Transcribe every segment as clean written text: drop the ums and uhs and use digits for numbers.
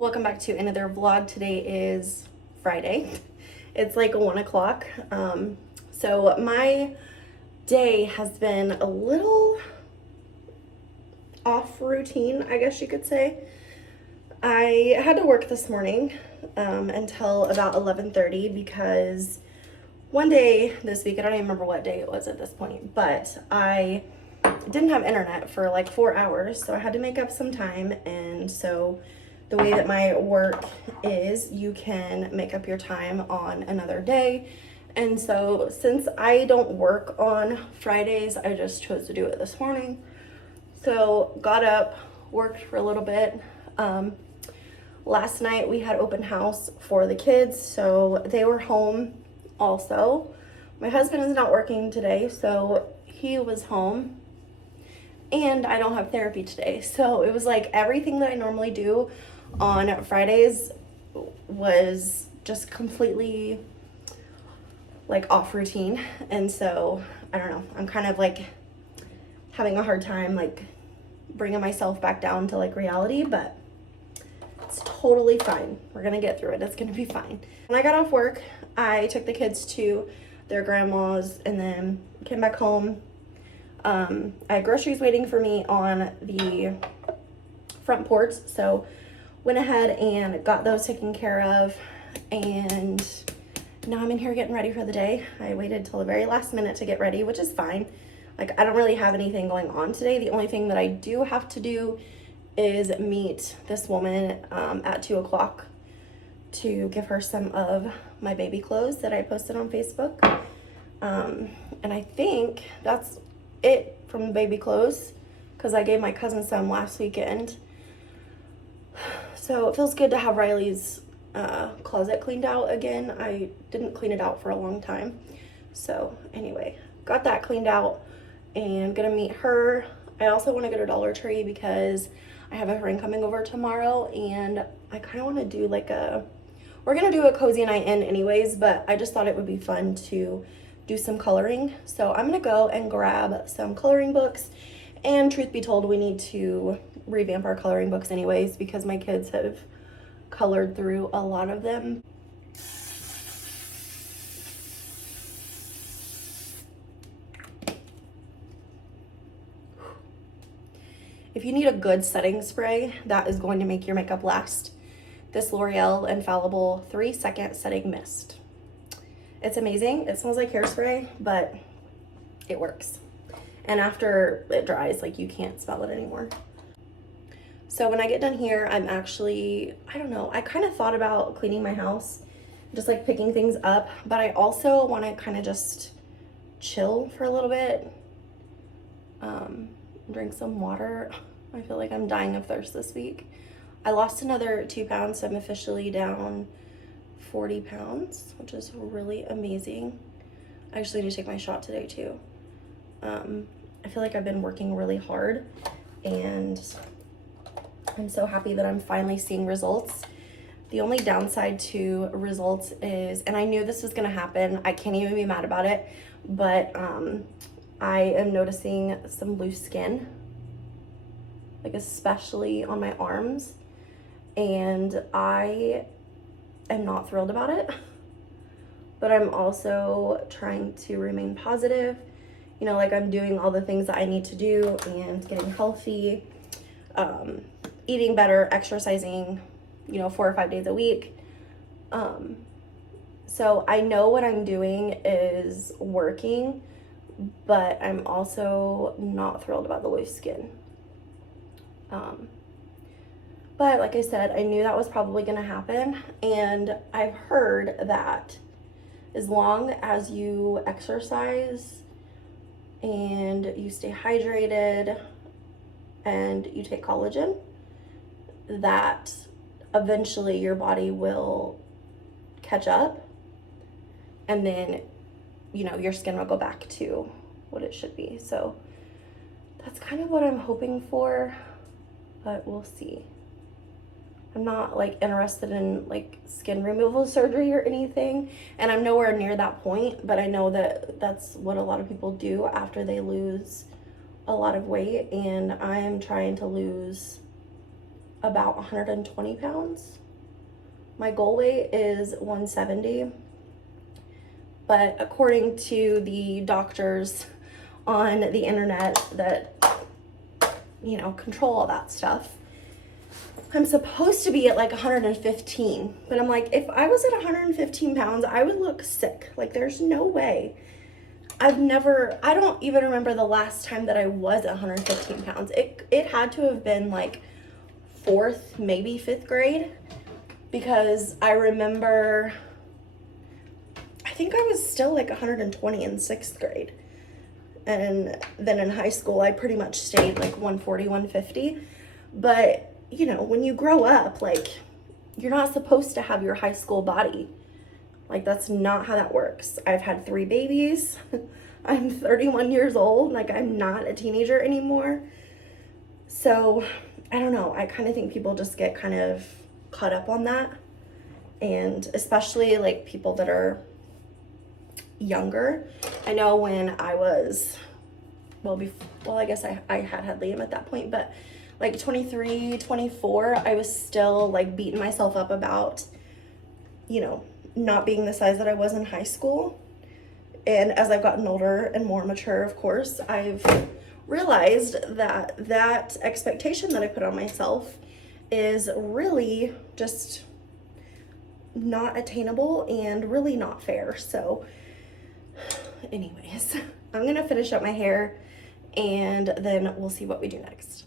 Welcome back to another vlog. Today is Friday. It's like 1 o'clock. So my day has been a little off routine, I guess you could say. I had to work this morning until about 11:30 because one day this week, I don't even remember what day it was at this point, but I didn't have internet for like 4 hours, so I had to make up some time. And so the way that my work is, you can make up your time on another day. And so since I don't work on Fridays, I just chose to do it this morning. So got up, worked for a little bit. Last night we had open house for the kids, so they were home also. My husband is not working today, so he was home. And I don't have therapy today. So it was like everything that I normally do on Fridays was just completely like off routine. And so I don't know, I'm kind of like having a hard time like bringing myself back down to like reality, but it's totally fine. We're gonna get through it. It's gonna be fine. When I got off work, I took the kids to their grandma's and then came back home. I had groceries waiting for me on the front porch, so went ahead and got those taken care of, and now I'm in here getting ready for the day. I waited till the very last minute to get ready, which is fine. Like, I don't really have anything going on today. The only thing that I do have to do is meet this woman at 2 o'clock to give her some of my baby clothes that I posted on Facebook. And I think that's it from the baby clothes, because I gave my cousin some last weekend. So it feels good to have Riley's closet cleaned out again. I didn't clean it out for a long time. So anyway, got that cleaned out and gonna meet her. I also want to go to Dollar Tree because I have a friend coming over tomorrow, and I kind of want to do like we're gonna do a cozy night in anyways, but I just thought it would be fun to do some coloring. So I'm gonna go and grab some coloring books, and truth be told, we need to revamp our coloring books anyways because my kids have colored through a lot of them. If you need a good setting spray that is going to make your makeup last, this L'Oreal Infallible 3-second setting mist. It's amazing. It smells like hairspray, but it works. And after it dries, like, you can't smell it anymore. So when I get done here, I'm actually, I don't know, I kind of thought about cleaning my house, just like picking things up, but I also want to kind of just chill for a little bit, drink some water. I feel like I'm dying of thirst this week. I lost another 2 pounds, so I'm officially down 40 pounds, which is really amazing. I actually need to take my shot today too. I feel like I've been working really hard, and I'm so happy that I'm finally seeing results. The only downside to results is, and I knew this was gonna happen, I can't even be mad about it, but I am noticing some loose skin, like especially on my arms, and I am not thrilled about it, but I'm also trying to remain positive. You know, like, I'm doing all the things that I need to do and getting healthy, eating better, exercising, 4 or 5 days a week. So I know what I'm doing is working, but I'm also not thrilled about the loose skin. But like I said, I knew that was probably gonna happen, and I've heard that as long as you exercise and you stay hydrated and you take collagen, that eventually your body will catch up, and then your skin will go back to what it should be. So that's kind of what I'm hoping for, but we'll see. I'm not like interested in like skin removal surgery or anything, and I'm nowhere near that point, but I know that that's what a lot of people do after they lose a lot of weight, and I am trying to lose about 120 pounds. My goal weight is 170, but according to the doctors on the internet that, you know, control all that stuff, I'm supposed to be at like 115, but I'm like, if I was at 115 pounds, I would look sick. Like, there's no way. I don't even remember the last time that I was 115 pounds. It had to have been like 4th, maybe 5th grade, because I remember, I think I was still like 120 in 6th grade. And then in high school, I pretty much stayed like 140, 150. But, you know, when you grow up, like, you're not supposed to have your high school body. Like, that's not how that works. I've had 3 babies. I'm 31 years old. Like, I'm not a teenager anymore. So, I don't know. I kind of think people just get kind of caught up on that. And especially, like, people that are younger. I know when I was, well, I guess I had Liam at that point, but like 23, 24, I was still like beating myself up about, you know, not being the size that I was in high school. And as I've gotten older and more mature, of course, I've realized that that expectation that I put on myself is really just not attainable and really not fair. So anyways, I'm gonna finish up my hair and then we'll see what we do next.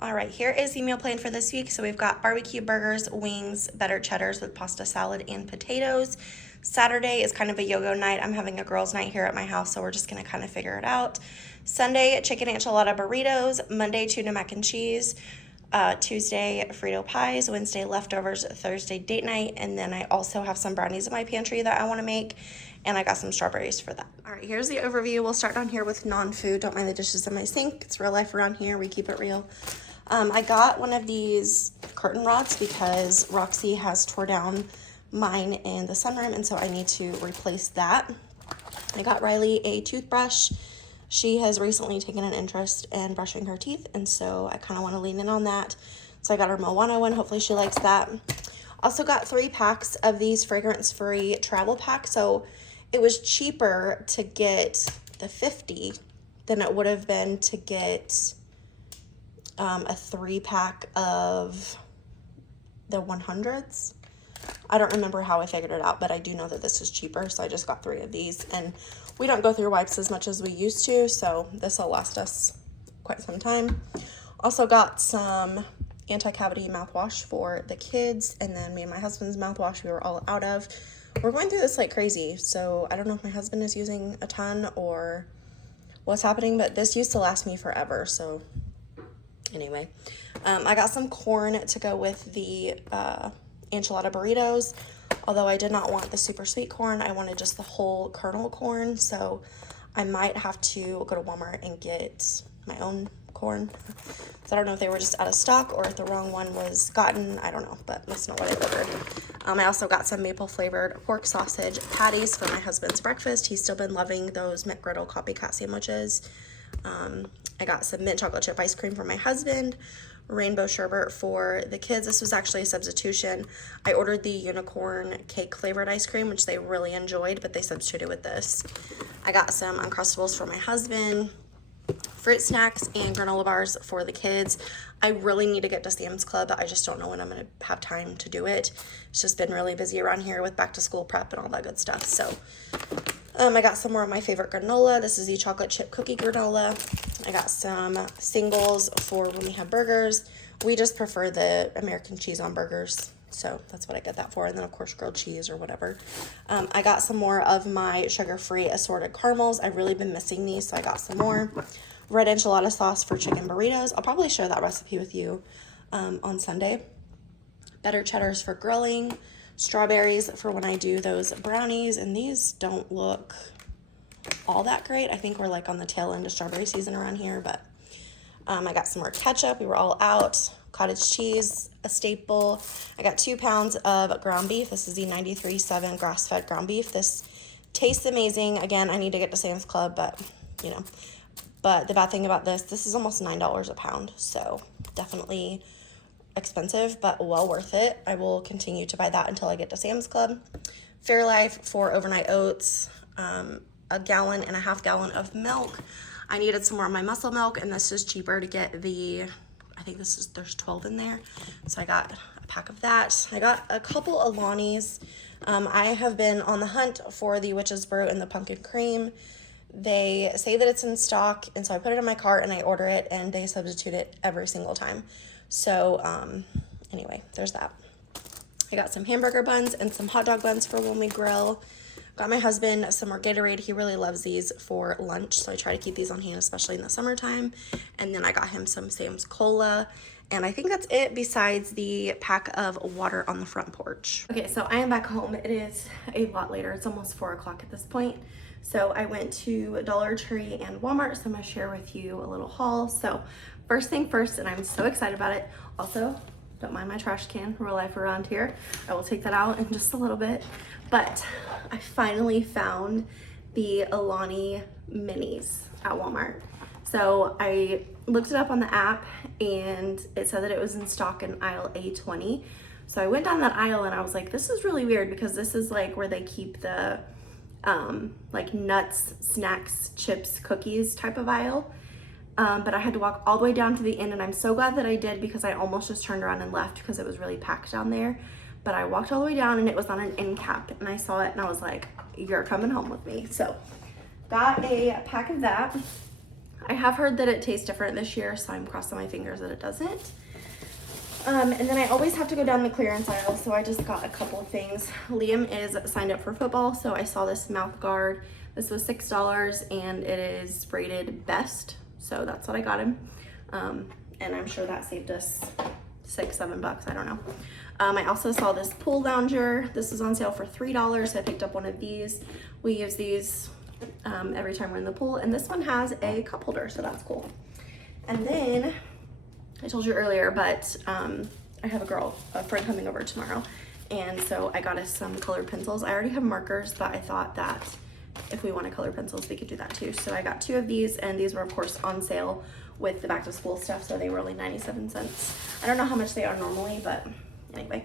All right, here is the meal plan for this week. So we've got barbecue burgers, wings, better cheddars with pasta salad and potatoes. Saturday is kind of a yo-go night. I'm having a girls' night here at my house, so we're just gonna kind of figure it out. Sunday, chicken enchilada burritos. Monday, tuna mac and cheese. Tuesday, Frito pies. Wednesday, leftovers. Thursday, date night. And then I also have some brownies in my pantry that I wanna make, and I got some strawberries for that. All right, here's the overview. We'll start down here with non-food. Don't mind the dishes in my sink. It's real life around here. We keep it real. I got one of these curtain rods because Roxy has tore down mine in the sunroom, and so I need to replace that. I got Riley a toothbrush. She has recently taken an interest in brushing her teeth, and so I kind of want to lean in on that. So I got her Moana one. Hopefully she likes that. Also got 3 packs of these fragrance-free travel packs. So it was cheaper to get the 50 than it would have been to get a 3-pack of the 100s. I don't remember how I figured it out, but I do know that this is cheaper, so I just got 3 of these. And we don't go through wipes as much as we used to, so this will last us quite some time. Also got some anti-cavity mouthwash for the kids, and then me and my husband's mouthwash we were all out of. We're going through this like crazy, so I don't know if my husband is using a ton or what's happening, but this used to last me forever, so anyway. I got some corn to go with the enchilada burritos. Although I did not want the super sweet corn, I wanted just the whole kernel corn, so I might have to go to Walmart and get my own corn. So I don't know if they were just out of stock or if the wrong one was gotten. I don't know, but that's not what I ordered. I also got some maple flavored pork sausage patties for my husband's breakfast. He's still been loving those McGriddle copycat sandwiches. I got some mint chocolate chip ice cream for my husband, rainbow sherbet for the kids. This was actually a substitution. I ordered the unicorn cake flavored ice cream, which they really enjoyed, but they substituted with this. I got some Uncrustables for my husband, fruit snacks, and granola bars for the kids. I really need to get to Sam's Club. I just don't know when I'm going to have time to do it. It's just been really busy around here with back to school prep and all that good stuff. So I got some more of my favorite granola. This is the chocolate chip cookie granola. I got some singles for when we have burgers. We just prefer the American cheese on burgers, so that's what I get that for. And then, of course, grilled cheese or whatever. I got some more of my sugar-free assorted caramels. I've really been missing these, so I got some more. Red enchilada sauce for chicken burritos. I'll probably share that recipe with you on Sunday. Better cheddars for grilling. Strawberries for when I do those brownies, and these don't look all that great. I think we're like on the tail end of strawberry season around here, but I got some more ketchup. We were all out. Cottage cheese, a staple. I got 2 pounds of ground beef. This is the 93.7 grass-fed ground beef. This tastes amazing. Again, I need to get to Sam's Club, but you know. But the bad thing about this is almost $9 a pound, so definitely expensive, but well worth it. I will continue to buy that until I get to Sam's Club. Fairlife for overnight oats, a gallon and a half gallon of milk. I needed some more of my muscle milk, and this is cheaper to get the, I think there's 12 in there. So I got a pack of that. I got a couple of Lonnie's. I have been on the hunt for the Witch's Brew and the pumpkin cream. They say that it's in stock, and so I put it in my cart and I order it, and they substitute it every single time. So anyway, there's that. I got some hamburger buns and some hot dog buns for when we grill. Got my husband some more Gatorade. He really loves these for lunch, so I try to keep these on hand, especially in the summertime. And then I got him some Sam's Cola. And I think that's it besides the pack of water on the front porch. Okay, so I am back home. It is a lot later. It's almost 4 o'clock at this point. So I went to Dollar Tree and Walmart, so I'm gonna share with you a little haul. So first thing first, and I'm so excited about it. Also, don't mind my trash can, real life around here. I will take that out in just a little bit. But I finally found the Alani minis at Walmart. So I looked it up on the app and it said that it was in stock in aisle A20. So I went down that aisle and I was like, this is really weird because this is like where they keep the like nuts, snacks, chips, cookies type of aisle. But I had to walk all the way down to the end, and I'm so glad that I did because I almost just turned around and left because it was really packed down there. But I walked all the way down and it was on an end cap, and I saw it and I was like, you're coming home with me. So got a pack of that. I have heard that it tastes different this year, so I'm crossing my fingers that it doesn't. And then I always have to go down the clearance aisle, so I just got a couple of things. Liam is signed up for football, so I saw this mouth guard. This was $6 and it is rated best, so that's what I got him. And I'm sure that saved us $6-7, I don't know. I also saw this pool lounger. This was on sale for $3, so I picked up one of these. We use these every time we're in the pool, and this one has a cup holder, so that's cool. And then I told you earlier, but I have a friend coming over tomorrow, and so I got us some colored pencils. I already have markers, but I thought that if we wanted colored pencils, we could do that too. So I got 2 of these, and these were of course on sale with the back to school stuff, so they were only 97 cents. I don't know how much they are normally, but anyway.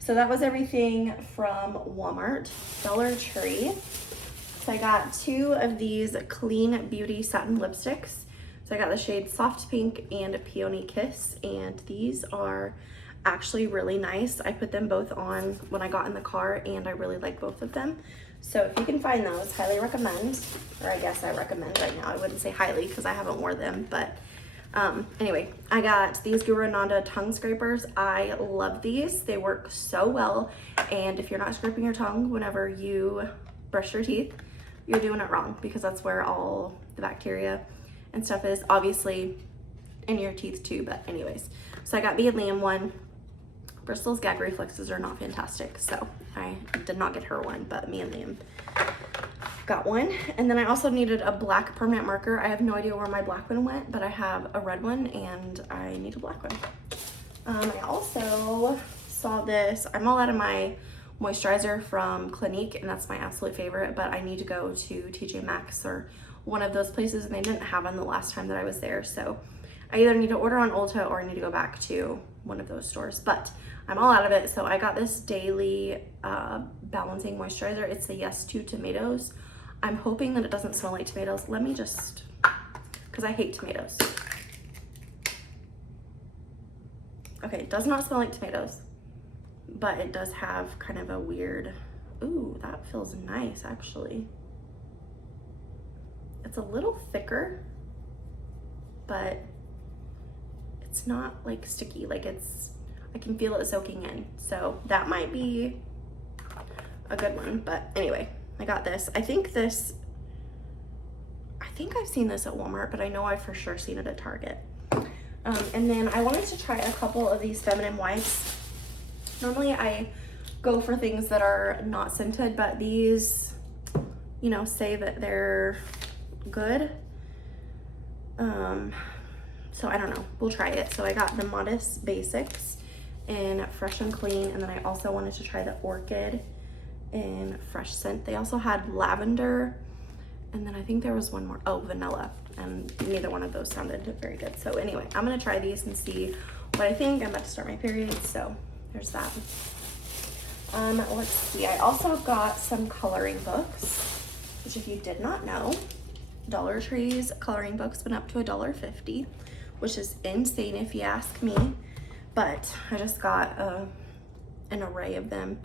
So that was everything from Walmart. Dollar Tree. So I got 2 of these Clean Beauty satin lipsticks. So I got the shade Soft Pink and Peony Kiss, and these are actually really nice. I put them both on when I got in the car, and I really like both of them. So if you can find those, highly recommend. Or I guess I recommend right now. I wouldn't say highly because I haven't worn them, but anyway, I got these Guru Ananda tongue scrapers. I love these. They work so well, and if you're not scraping your tongue whenever you brush your teeth, you're doing it wrong, because that's where all the bacteria and stuff is, obviously in your teeth too, but anyways. So I got me and Liam one. Brystal's gag reflexes are not fantastic, so I did not get her one, but me and Liam got one. And then I also needed a black permanent marker. I have no idea where my black one went, but I have a red one and I need a black one. I also saw this. I'm all out of my moisturizer from Clinique, and that's my absolute favorite, but I need to go to TJ Maxx or one of those places, and they didn't have one the last time that I was there. So I either need to order on Ulta or I need to go back to one of those stores, but I'm all out of it. So I got this daily balancing moisturizer. It's the Yes to Tomatoes. I'm hoping that it doesn't smell like tomatoes. Let me just, because I hate tomatoes. Okay, it does not smell like tomatoes, but it does have kind of a weird, ooh, that feels nice actually. It's a little thicker, but it's not like sticky, like I can feel it soaking in. So that might be a good one, but anyway, I got this. I think I've seen this at Walmart, but I know I've for sure seen it at Target. And then I wanted to try a couple of these feminine wipes. Normally I go for things that are not scented, but these, you know, say that they're good. So I don't know, we'll try it. So I got the Modest Basics in Fresh and Clean, and then I also wanted to try the Orchid in Fresh Scent. They also had lavender, and then I think there was one more, oh, vanilla, and neither one of those sounded very good. So anyway, I'm gonna try these and see But I think I'm about to start my period, so there's that. Let's see, I also got some coloring books, which if you did not know, Dollar Tree's coloring books went up to $1.50, which is insane if you ask me. But I just got an array of them.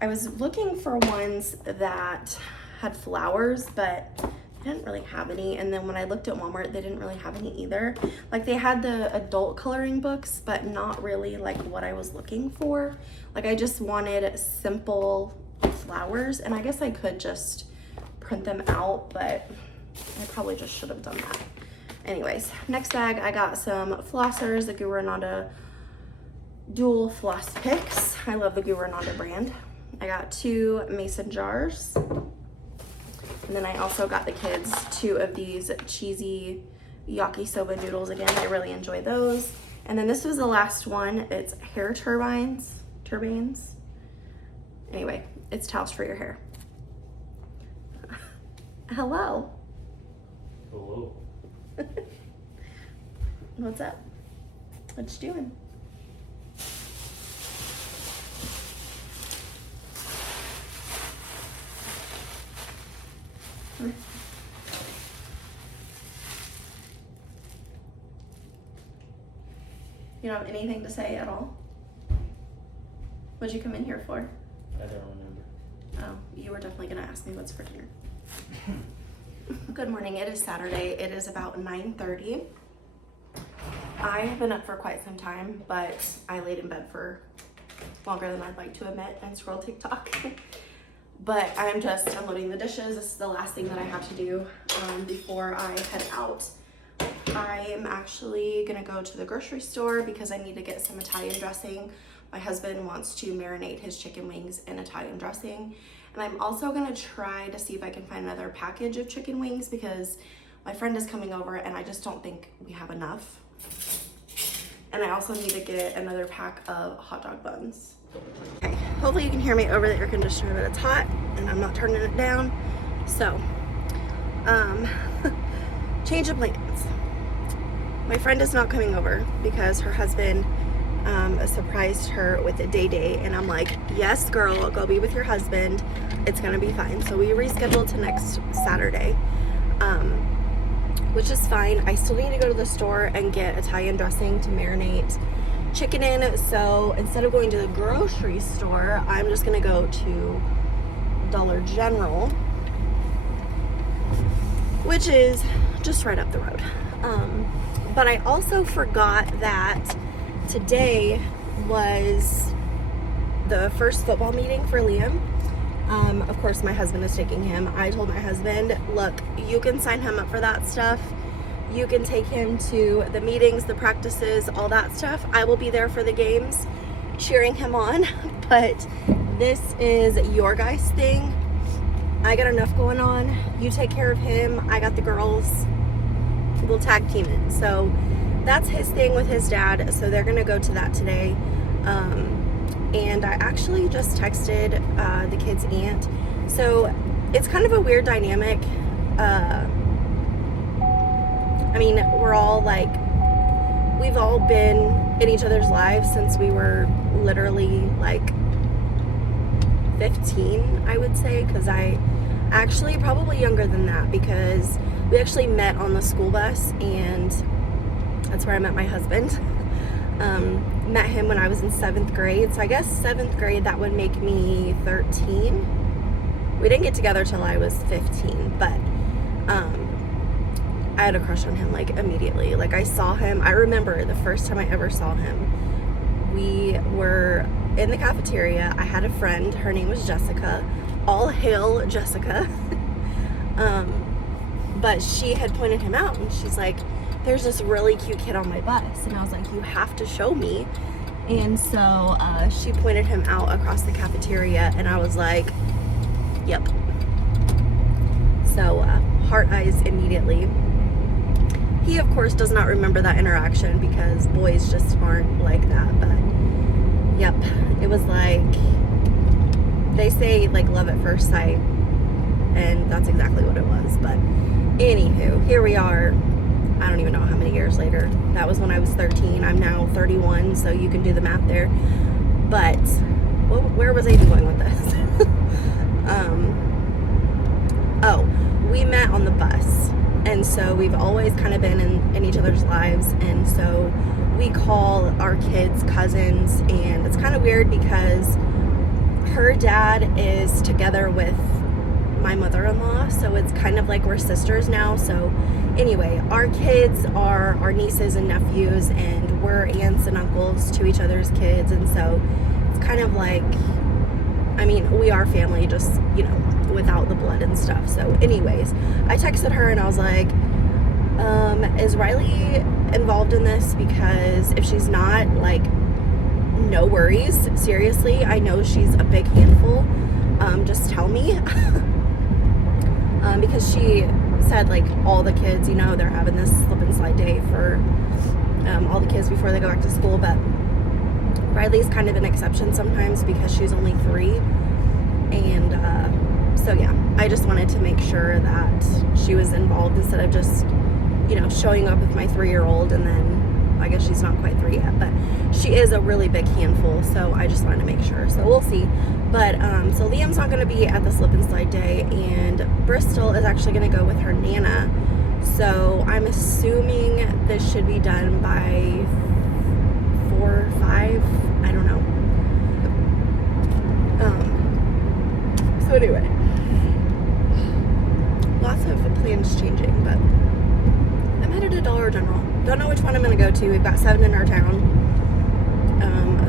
I was looking for ones that had flowers, but they didn't really have any. And then when I looked at Walmart, they didn't really have any either. Like, they had the adult coloring books, but not really like what I was looking for. Like, I just wanted simple flowers, and I guess I could just print them out, but I probably just should have done that. Anyways, next bag, I got some flossers, the Guru Ananda dual floss picks. I love the Guru Ananda brand. I got 2 mason jars. And then I also got the kids 2 of these cheesy yakisoba noodles. Again, I really enjoy those. And then this was the last one. It's hair turbines. Anyway, it's towels for your hair. Hello. Hello. What's up? What you doing? You don't have anything to say at all? What'd you come in here for? I don't remember. Oh, you were definitely gonna ask me what's for dinner. Good morning, it is Saturday. It is about 9:30. I have been up for quite some time, but I laid in bed for longer than I'd like to admit and scrolled TikTok. But I'm just unloading the dishes. This is the last thing that I have to do before I head out. I am actually gonna go to the grocery store because I need to get some Italian dressing. My husband wants to marinate his chicken wings in Italian dressing. And I'm also gonna try to see if I can find another package of chicken wings because my friend is coming over and I just don't think we have enough. And I also need to get another pack of hot dog buns. Okay, hopefully you can hear me over the air conditioner, but it's hot and I'm not turning it down. So, change of plans. My friend is not coming over because her husband surprised her with a day, and I'm like, yes girl, go be with your husband, it's gonna be fine. So we rescheduled to next Saturday, which is fine. I still need to go to the store and get Italian dressing to marinate chicken in, so instead of going to the grocery store, I'm just gonna go to Dollar General, which is just right up the road. But I also forgot that today was the first football meeting for Liam. Of course, my husband is taking him. I told my husband, look, you can sign him up for that stuff. You can take him to the meetings, the practices, all that stuff. I will be there for the games, cheering him on. But this is your guys' thing. I got enough going on. You take care of him. I got the girls. We'll tag team it. So that's his thing with his dad. So they're gonna go to that today. And I actually just texted the kid's aunt. So it's kind of a weird dynamic. I mean, we're all like, we've all been in each other's lives since we were literally like 15, I would say, because I actually probably younger than that, because we actually met on the school bus, and that's where I met my husband. Met him when I was in 7th grade, so I guess 7th grade, that would make me 13. We didn't get together till I was 15, but I had a crush on him like immediately. Like, I saw him, I remember the first time I ever saw him, we were in the cafeteria. I had a friend, her name was Jessica. All hail Jessica. But she had pointed him out, and she's like, there's this really cute kid on my bus. And I was like, you have to show me. And so she pointed him out across the cafeteria, and I was like, yep. So heart eyes immediately. He of course does not remember that interaction because boys just aren't like that, but yep, it was like, they say like love at first sight, and that's exactly what it was. But anywho, here we are. I don't even know how many years later. That was when I was 13. I'm now 31, so you can do the math there. But where was I even going with this? Oh, we met on the bus. And so we've always kind of been in each other's lives. And so we call our kids cousins. And it's kind of weird because her dad is together with my mother-in-law. So it's kind of like we're sisters now. So anyway, our kids are our nieces and nephews. And we're aunts and uncles to each other's kids. And so it's kind of like, I mean, we are family, just, you know, without the blood and stuff. So anyways, I texted her and I was like, is Rylea involved in this? Because if she's not, like, no worries. Seriously, I know she's a big handful. Just tell me. Because she said, like, all the kids, you know, they're having this slip and slide day for all the kids before they go back to school. But Rylie's kind of an exception sometimes because she's only 3. And so yeah, I just wanted to make sure that she was involved instead of just, you know, showing up with my 3-year-old, and then I guess she's not quite 3 yet, but she is a really big handful, so I just wanted to make sure. So we'll see. But so Liam's not going to be at the slip and slide day, and Brystal is actually going to go with her Nana. So I'm assuming this should be done by 4 or 5. I don't know. So anyway, lots of plans changing, but I'm headed to Dollar General. Don't know which one I'm going to go to. We've got 7 in our town.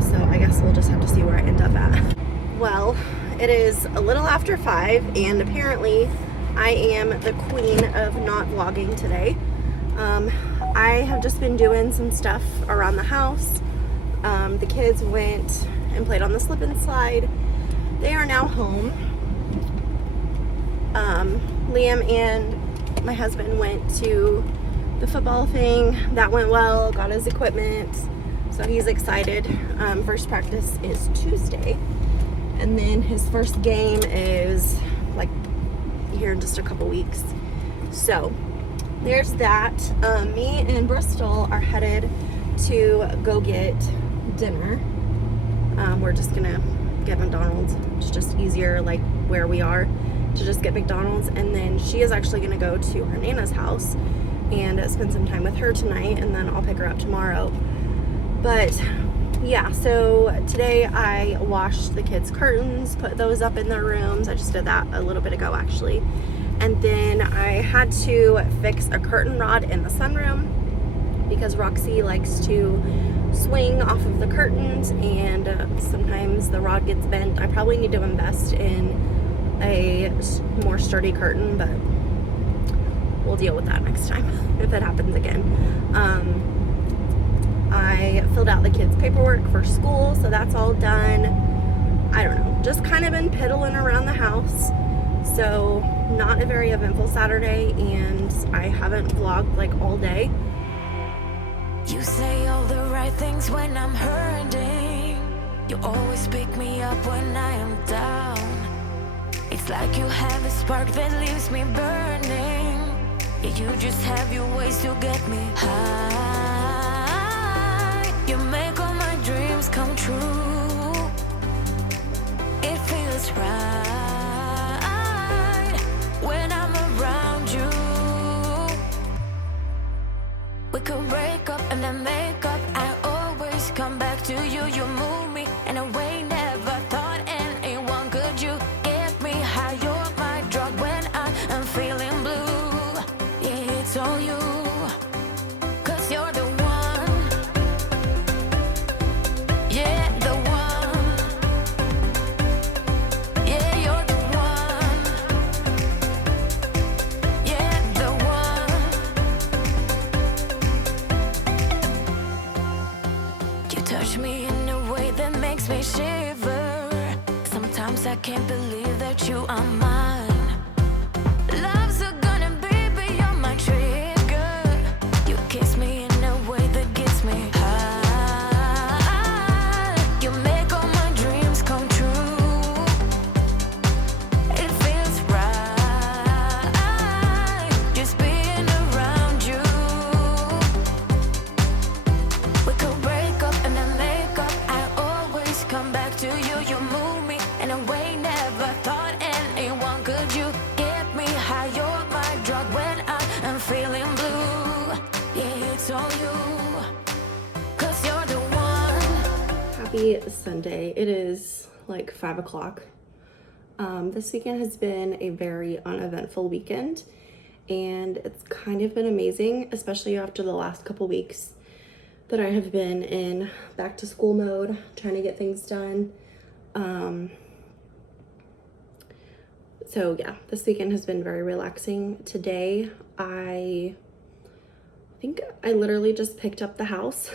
So I guess we'll just have to see where I end up at. Well, it is a little after 5, and apparently I am the queen of not vlogging today. I have just been doing some stuff around the house. The kids went and played on the slip and slide. They are now home. Liam and my husband went to the football thing. That went well, got his equipment, so he's excited. First practice is Tuesday, and then his first game is like here in just a couple weeks. So there's that. Me and Brystal are headed to go get dinner. We're just gonna get McDonald's. It's just easier, like where we are, to just get McDonald's. And then she is actually gonna go to her Nana's house and spend some time with her tonight, and then I'll pick her up tomorrow. But yeah, so today I washed the kids' curtains, put those up in their rooms. I just did that a little bit ago actually. And then I had to fix a curtain rod in the sunroom because Roxy likes to swing off of the curtains, and sometimes the rod gets bent. I probably need to invest in a more sturdy curtain, but we'll deal with that next time if it happens again. I filled out the kids' paperwork for school, so that's all done. I don't know, just kind of been piddling around the house. So not a very eventful Saturday, and I haven't vlogged like all day. You say all the right things when I'm hurting. You always pick me up when I am down. It's like you have a spark that leaves me burning. Yeah, you just have your ways to get me high. You make all my dreams come true. It feels right when I'm around you. We could break up and then make up. I always come back to you. You move me in a way never thought anyone could. You get me high. You're my drug when I am feeling blue. Yeah, it's all you, 'cause you're the one. Yeah, the one. Yeah, you're the one. Yeah, the one. You touch me in a way that makes me shiver. Sometimes I can't believe that you are mine. Love's a gun and baby, you're my trigger. You kiss me in a way that gets me high. You make all my dreams come true. It feels right just being around you. Happy Sunday. It is like 5 o'clock. This weekend has been a very uneventful weekend, and it's kind of been amazing, especially after the last couple weeks that I have been in back to school mode, trying to get things done. So yeah, this weekend has been very relaxing. Today, I think I literally just picked up the house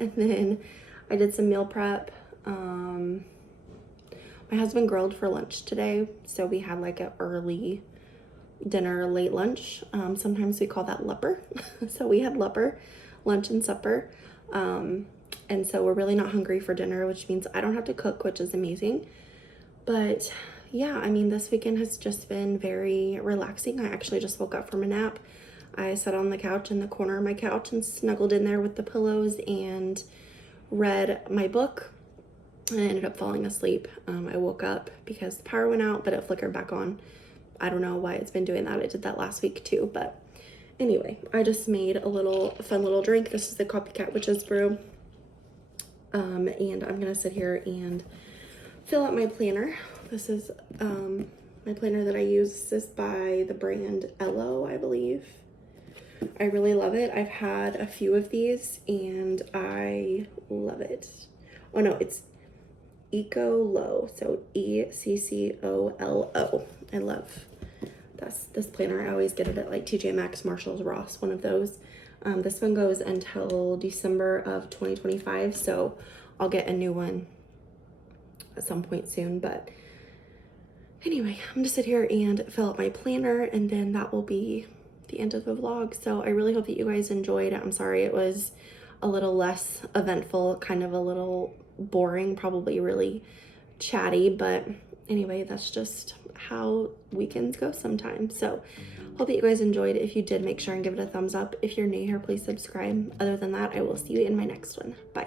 and then I did some meal prep. My husband grilled for lunch today, so we had like an early dinner, late lunch. Sometimes we call that supper. So we had supper, lunch and supper. And so we're really not hungry for dinner, which means I don't have to cook, which is amazing. But yeah, I mean, this weekend has just been very relaxing. I actually just woke up from a nap. I sat on the couch in the corner of my couch and snuggled in there with the pillows and read my book. I ended up falling asleep. I woke up because the power went out, but it flickered back on. I don't know why it's been doing that. I did that last week too, but anyway, I just made a fun little drink. This is the Copycat Witch's Brew. And I'm gonna sit here and fill out my planner. This is my planner that I use. This is by the brand Ello, I believe. I really love it. I've had a few of these and I love it. Oh no, it's Eccolo, so Eccolo. I love this planner. I always get it at like TJ Maxx, Marshalls, Ross, one of those. This one goes until December of 2025, so I'll get a new one at some point soon. But anyway, I'm gonna sit here and fill out my planner, and then that will be the end of the vlog. So I really hope that you guys enjoyed. I'm sorry it was a little less eventful, kind of a little boring, probably really chatty, but anyway, that's just how weekends go sometimes. So hope that you guys enjoyed. If you did, make sure and give it a thumbs up. If you're new here, please subscribe. Other than that, I will see you in my next one. Bye.